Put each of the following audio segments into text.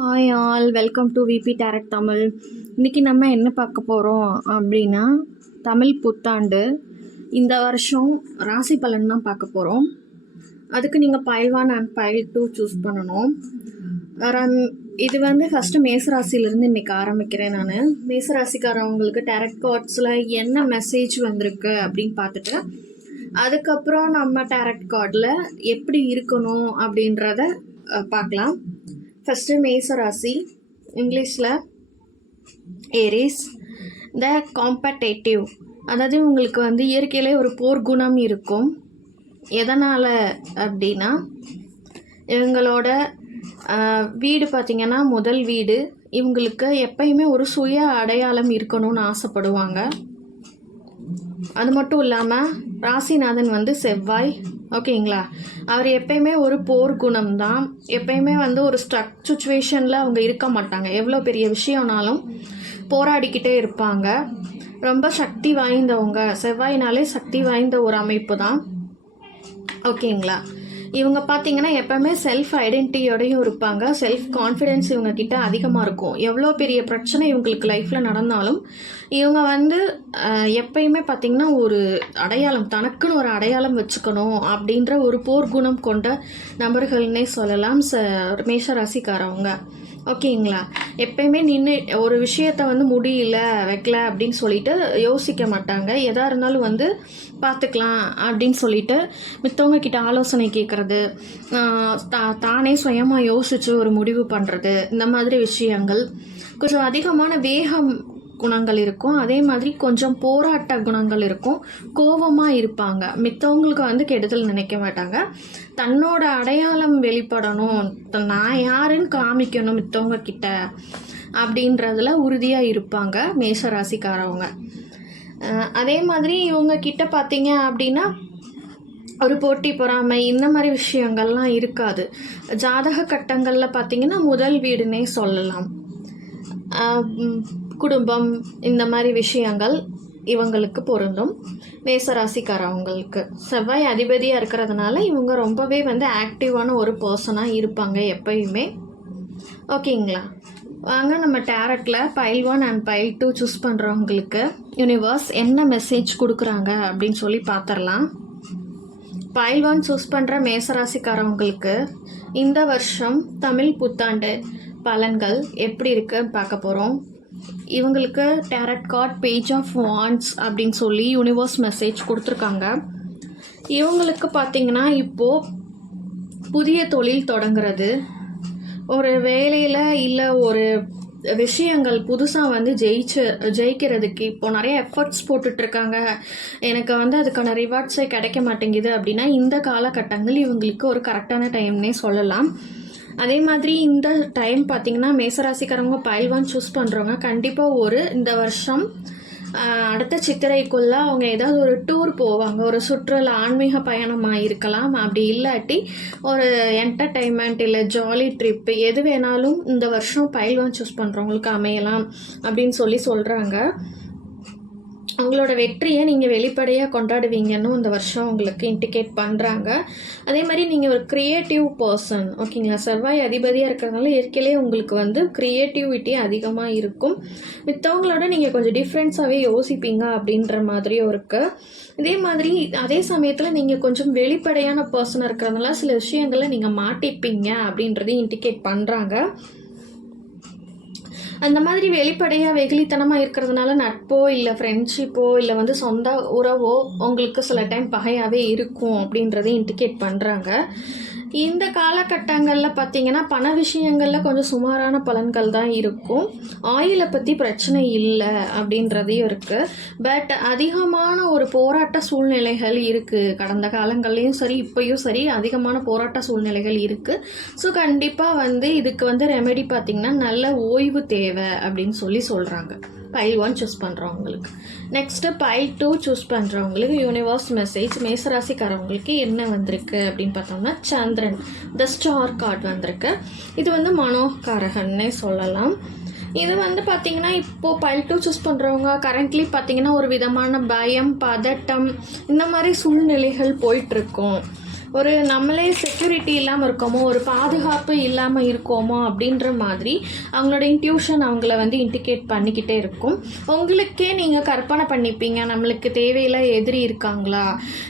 Hi all, welcome to VP tarot Tamil. இன்றைக்கி நம்ம என்ன பார்க்க போகிறோம் அப்படின்னா, தமிழ் புத்தாண்டு இந்த வருஷம் ராசி பலன் தான் பார்க்க போகிறோம். அதுக்கு நீங்கள் பைல் 1 அண்ட் பைல் 2 சூஸ் பண்ணணும். இது ஃபஸ்ட்டு மேசராசிலேருந்து இன்றைக்கி ஆரம்பிக்கிறேன். நான் மேசராசிக்காரவங்களுக்கு டேரட் கார்ட்ஸில் என்ன மெசேஜ் வந்திருக்கு அப்படின்னு பார்த்துட்டு, அதுக்கப்புறம் நம்ம டேரட் கார்டில் எப்படி இருக்கணும் அப்படின்றத பார்க்கலாம். ஃபஸ்ட்டு மேசராசி, இங்கிலீஷில் ஏரிஸ். த காம்படேட்டிவ், அதாவது உங்களுக்கு இயற்கையிலே ஒரு போர் குணம் இருக்கும். எதனால் அப்படின்னா, இவங்களோட வீடு பார்த்திங்கன்னா முதல் வீடு. இவங்களுக்கு எப்பயுமே ஒரு சுய அடையாளம் இருக்கணும்னு ஆசைப்படுவாங்க. அது மட்டும் இல்லாமல் ராசிநாதன் செவ்வாய், ஓகேங்களா. அவர் எப்பயுமே ஒரு போர் குணம் தான். எப்பயுமே ஒரு ஸ்ட்ரக் சுச்சுவேஷனில் அவங்க இருக்க மாட்டாங்க. எவ்வளோ பெரிய விஷயம்னாலும் போராடிக்கிட்டே இருப்பாங்க. ரொம்ப சக்தி வாய்ந்தவங்க. செவ்வாயினாலே சக்தி வாய்ந்த ஒரு அமைப்பு தான், ஓகேங்களா. இவங்க பார்த்தீங்கன்னா எப்போவுமே செல்ஃப் ஐடென்டிட்டியோடையும் இருப்பாங்க. செல்ஃப் கான்ஃபிடென்ஸ் இவங்க கிட்ட அதிகமாக இருக்கும். எவ்வளோ பெரிய பிரச்சனை இவங்களுக்கு லைஃப்பில் நடந்தாலும் இவங்க எப்பயுமே பார்த்திங்கன்னா ஒரு அடையாளம், தனக்குன்னு ஒரு அடையாளம் வச்சுக்கணும் அப்படின்ற ஒரு போர் குணம் கொண்ட நபர்கள்னே சொல்லலாம் மேஷராசிக்காரவங்க, ஓகேங்களா. எப்பயுமே நின்று ஒரு விஷயத்த முடியல வைக்கல அப்படின்னு சொல்லிட்டு யோசிக்க மாட்டாங்க. எதாக இருந்தாலும் பார்த்துக்கலாம் அப்படின்னு சொல்லிட்டு மித்தவங்க கிட்ட ஆலோசனை கேட்குறது, தானே சுயமாக யோசித்து ஒரு முடிவு பண்ணுறது, இந்த மாதிரி விஷயங்கள். கொஞ்சம் அதிகமான வேகம் குணங்கள் இருக்கும். அதே மாதிரி கொஞ்சம் போராட்ட குணங்கள் இருக்கும். கோபமாக இருப்பாங்க. மித்தவங்களுக்கு கெடுதல் நினைக்க மாட்டாங்க. தன்னோட அடையாளம் வெளிப்படணும், நான் யாருன்னு காமிக்கணும் மித்தவங்க கிட்ட அப்படின்றதுல உறுதியாக இருப்பாங்க மேஷராசிக்காரவங்க. அதே மாதிரி இவங்க கிட்ட பார்த்தீங்க அப்படின்னா ஒரு போட்டி பொறாமை இந்த மாதிரி விஷயங்கள்லாம் இருக்காது. ஜாதக கட்டங்களில் பார்த்தீங்கன்னா முதல் வீடுன்னே சொல்லலாம். குடும்பம் இந்த மாதிரி விஷயங்கள் இவங்களுக்கு பொருந்தும். மேசராசிக்காரவங்களுக்கு செவ்வாய் அதிபதியாக இருக்கிறதுனால இவங்க ரொம்பவே ஆக்டிவான ஒரு பர்சனாக இருப்பாங்க எப்பயுமே, ஓகேங்களா. வாங்க நம்ம டேரட்டில் பைல் 1 அண்ட் பைல் 2 சூஸ் பண்ணுறவங்களுக்கு யூனிவர்ஸ் என்ன மெசேஜ் கொடுக்குறாங்க அப்படின்னு சொல்லி பார்த்துடலாம். பைல் 1 சூஸ் பண்ணுற மேசராசிக்காரவங்களுக்கு இந்த வருஷம் தமிழ் புத்தாண்டு பலன்கள் எப்படி இருக்குன்னு பார்க்க போகிறோம். இவங்களுக்கு tarot card page of wands அப்படின்னு சொல்லி யூனிவர்ஸ் மெசேஜ் கொடுத்துருக்காங்க. இவங்களுக்கு பார்த்திங்கன்னா இப்போது புதிய தொழில் தொடங்குறது, ஒரு வேலையில் இல்லை ஒரு விஷயங்கள் புதுசாக ஜெயிக்கிறதுக்கு இப்போது நிறைய எஃபர்ட்ஸ் போட்டுட்ருக்காங்க. எனக்கு அதுக்கான ரிவார்ட்ஸே கிடைக்க மாட்டேங்குது அப்படின்னா இந்த காலகட்டங்கள் இவங்களுக்கு ஒரு கரெக்டான டைம்னே சொல்லலாம். அதே மாதிரி இந்த டைம் பார்த்திங்கன்னா மேசராசிக்காரவங்க பைல் 1 சூஸ் பண்ணுறவங்க கண்டிப்பாக இந்த வருஷம் அடுத்த சித்திரைக்குள்ளே அவங்க ஏதாவது ஒரு டூர் போவாங்க. ஒரு சுற்றுலா ஆன்மீக பயணமாக இருக்கலாம். அப்படி இல்லாட்டி ஒரு என்டர்டெயின்மெண்ட் இல்லை ஜாலி ட்ரிப்பு எது வேணாலும் இந்த வருஷம் பைல் 1 சூஸ் பண்ணுறவங்களுக்கு அமையலாம் அப்படின்னு சொல்கிறாங்க. அவங்களோட வெற்றியை நீங்கள் வெளிப்படையாக கொண்டாடுவீங்கன்னு இந்த வருஷம் உங்களுக்கு இண்டிகேட் பண்ணுறாங்க. அதே மாதிரி நீங்கள் ஒரு க்ரியேட்டிவ் பர்சன், ஓகேங்களா. செவ்வாய் அதிபதியாக இருக்கிறதுனால இயற்கையிலே உங்களுக்கு க்ரியேட்டிவிட்டி அதிகமாக இருக்கும். மித்தவங்களோட நீங்கள் கொஞ்சம் டிஃப்ரென்ஸாகவே யோசிப்பீங்க அப்படின்ற மாதிரியும் இருக்குது. இதே மாதிரி அதே சமயத்தில் நீங்கள் கொஞ்சம் வெளிப்படையான பர்சனாக இருக்கிறதுனால சில விஷயங்களை நீங்கள் மாட்டிப்பீங்க அப்படின்றதையும் இண்டிகேட் பண்ணுறாங்க. அந்த மாதிரி வெளிப்படையாக வெகுளித்தனமாக இருக்கிறதுனால நட்போ இல்லை ஃப்ரெண்ட்ஷிப்போ இல்லை சொந்த உறவோ உங்களுக்கு சில டைம் பகையாகவே இருக்கும் அப்படின்றதை இண்டிகேட் பண்ணுறாங்க. இந்த காலகட்டங்களில் பார்த்திங்கன்னா பண விஷயங்களில் கொஞ்சம் சுமாரான பலன்கள் தான் இருக்கும். ஆயிலை பற்றி பிரச்சனை இல்லை அப்படின்றதையும் இருக்குது. பட் அதிகமான ஒரு போராட்ட சூழ்நிலைகள் இருக்குது. கடந்த காலங்கள்லேயும் சரி இப்போயும் சரி அதிகமான போராட்ட சூழ்நிலைகள் இருக்குது. ஸோ கண்டிப்பாக இதுக்கு ரெமெடி பார்த்திங்கன்னா நல்ல ஓய்வு தேவை அப்படின்னு சொல்கிறாங்க பைல் 1 சூஸ் பண்ணுறவங்களுக்கு. நெக்ஸ்ட்டு பைல் 2 சூஸ் பண்ணுறவங்களுக்கு யூனிவர்ஸ் மெசேஜ் மேசராசிக்காரவங்களுக்கு என்ன வந்திருக்கு அப்படின்னு பார்த்தோம்னா சந்திரன் த ஸ்டார் கார்டு வந்திருக்கு. இது மனோகாரகன்னே சொல்லலாம். இது பார்த்திங்கன்னா இப்போது பைல் 2 சூஸ் பண்ணுறவங்க கரண்ட்லி பார்த்திங்கன்னா ஒரு விதமான பயம், பதட்டம் இந்த மாதிரி சூழ்நிலைகள் போயிட்டுருக்கும். ஒரு நம்மளே செக்யூரிட்டி இல்லாமல் இருக்கோமோ, ஒரு பாதுகாப்பு இல்லாமல் இருக்கோமோ அப்படின்ற மாதிரி அவங்களோட இன்ட்யூஷன் அவங்கள வந்து இண்டிகேட் பண்ணிக்கிட்டே இருக்கும். உங்களுக்கே நீங்கள் கற்பனை பண்ணிப்பீங்க, நம்மளுக்கு தேவையில்லை எதிரி இருக்காங்களா,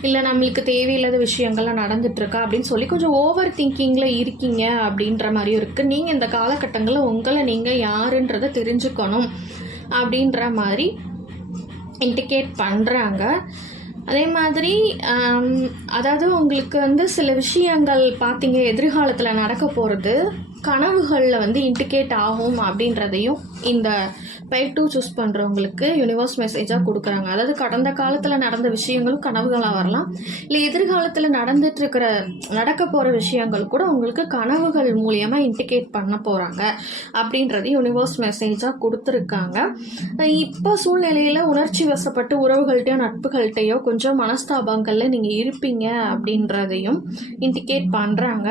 இல்லை நம்மளுக்கு தேவையில்லாத விஷயங்கள்லாம் நடந்துட்டுருக்கா அப்படின்னு சொல்லி கொஞ்சம் ஓவர் திங்கிங்கில் இருக்கீங்க அப்படின்ற மாதிரியும் இருக்குது. நீங்கள் இந்த காலகட்டங்களில் உங்களை நீங்கள் யாருன்றதை தெரிஞ்சுக்கணும் அப்படின்ற மாதிரி இண்டிகேட் பண்ணுறாங்க. அதே மாதிரி அதாவது உங்களுக்கு வந்து சில விஷயங்கள் பார்த்தீங்க எதிர்காலத்தில் நடக்க போகிறது கனவுகளில் வந்து இண்டிகேட் ஆகும் அப்படின்றதையும் இந்த பெயர் டூ சூஸ் பண்ணுறவங்களுக்கு யூனிவர்ஸ் மெசேஜாக கொடுக்குறாங்க. அதாவது கடந்த காலத்தில் நடந்த விஷயங்களும் கனவுகளாக வரலாம், இல்லை எதிர்காலத்தில் நடக்க போகிற விஷயங்கள் கூட உங்களுக்கு கனவுகள் மூலியமாக இண்டிகேட் பண்ண போகிறாங்க அப்படின்றது யூனிவர்ஸ் மெசேஜாக கொடுத்துருக்காங்க. இப்போ சூழ்நிலையில் உணர்ச்சி வசப்பட்டு உறவுகள்கிட்டையோ நட்புகள்கிட்டையோ கொஞ்சம் மனஸ்தாபங்களில் நீங்கள் இருப்பீங்க அப்படின்றதையும் இண்டிகேட் பண்ணுறாங்க.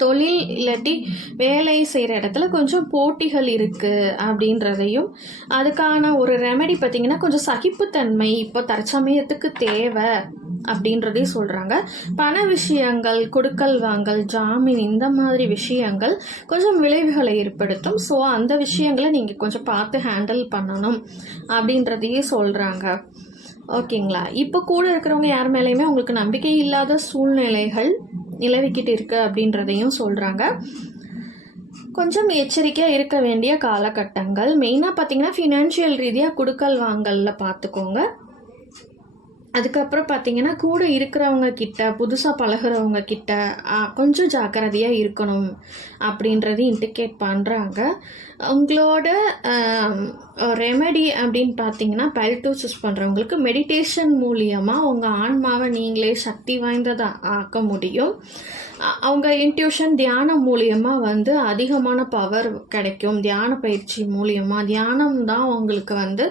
தொழில் இல்லாட்டி வேலை செய்கிற இடத்துல கொஞ்சம் போட்டிகள் இருக்குது அப்படின்றதையும், அதுக்கான ஒரு ரெமெடி பார்த்திங்கன்னா கொஞ்சம் சகிப்புத்தன்மை இப்போ தற்சமயத்துக்கு தேவை அப்படின்றதையும் சொல்கிறாங்க. பண விஷயங்கள், கொடுக்கல் வாங்கல், ஜாமீன் இந்த மாதிரி விஷயங்கள் கொஞ்சம் விளைவுகளை ஏற்படுத்தும். ஸோ அந்த விஷயங்களை நீங்கள் கொஞ்சம் பார்த்து ஹேண்டில் பண்ணணும் அப்படின்றதையே சொல்கிறாங்க. ஓகேங்களா? இப்போ கூட இருக்கிறவங்க யார் மேலேயுமே உங்களுக்கு நம்பிக்கை இல்லாத சூழ்நிலைகள் நிலவிக்கிட்டு இருக்கு அப்படின்றதையும் சொல்கிறாங்க. கொஞ்சம் எச்சரிக்கையாக இருக்க வேண்டிய காலகட்டங்கள். மெயினாக பார்த்தீங்கன்னா ஃபினான்ஷியல் ரீதியாக கொடுக்கல் வாங்கலில் பார்த்துக்கோங்க. அதுக்கப்புறம் பார்த்தீங்கன்னா கூட இருக்கிறவங்க கிட்ட, புதுசாக பழகிறவங்க கிட்ட கொஞ்சம் ஜாக்கிரதையாக இருக்கணும் அப்படின்றது இண்டிகேட் பண்ணுறாங்க. உங்களோட ரெமெடி அப்படின்னு பார்த்தீங்கன்னா பெயர் டூ சூஸ் பண்ணுறவங்களுக்கு மெடிடேஷன் மூலியமாக உங்கள் ஆன்மாவை நீங்களே சக்தி வாய்ந்ததாக ஆக்க முடியும். அவங்க இன்ட்யூஷன் தியானம் மூலியமாக வந்து அதிகமான பவர் கிடைக்கும். தியான பயிற்சி மூலியமாக தியானம் தான் உங்களுக்கு வந்து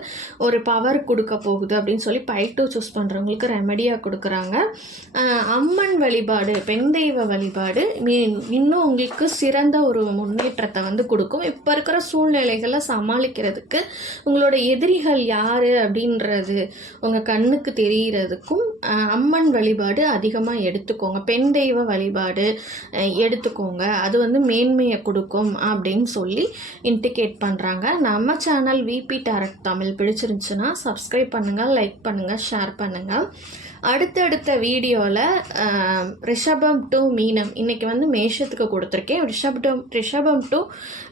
ஒரு பவர் கொடுக்க போகுது அப்படின்னு சொல்லி பெயர் டூ சூஸ் பண்ணுறவங்களுக்கு ரெமெடியாக கொடுக்குறாங்க. அம்மன் வழிபாடு, பெண் தெய்வ வழிபாடு இன்னும் உங்களுக்கு சிறந்த ஒரு முன்னேற்றத்தை வந்து கொடுக்கும். இப்போ இருக்கிற சூழ்நிலைகளை சமாளிக்கிறதுக்கு உங்களோட எதிரிகள் யார் அப்படின்றது உங்கள் கண்ணுக்கு தெரிகிறதுக்கும் அம்மன் வழிபாடு அதிகமாக எடுத்துக்கோங்க. பெண் தெய்வ வழிபாடு எடுத்துக்கோங்க, அது வந்து மேன்மையை கொடுக்கும் அப்படின்னு சொல்லி இண்டிகேட் பண்ணுறாங்க. நம்ம சேனல் விபி டாரட் தமிழ் பிடிச்சிருந்துச்சுன்னா சப்ஸ்கிரைப் பண்ணுங்கள், லைக் பண்ணுங்கள், ஷேர் பண்ணுங்கள். அடுத்தடுத்த வீடியோவில் ரிஷபம் டு மீனம், இன்றைக்கி வந்து மேஷத்துக்கு கொடுத்துருக்கேன். ரிஷபம் டு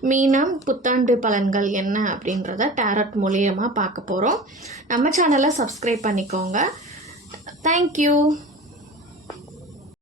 மீனம் புத்தாண்டு பலன்கள் என்ன அப்படின்றத டாரட் மூலியமாக பார்க்க போகிறோம். நம்ம சேனலை சப்ஸ்கிரைப் பண்ணிக்கோங்க. தேங்க்யூ.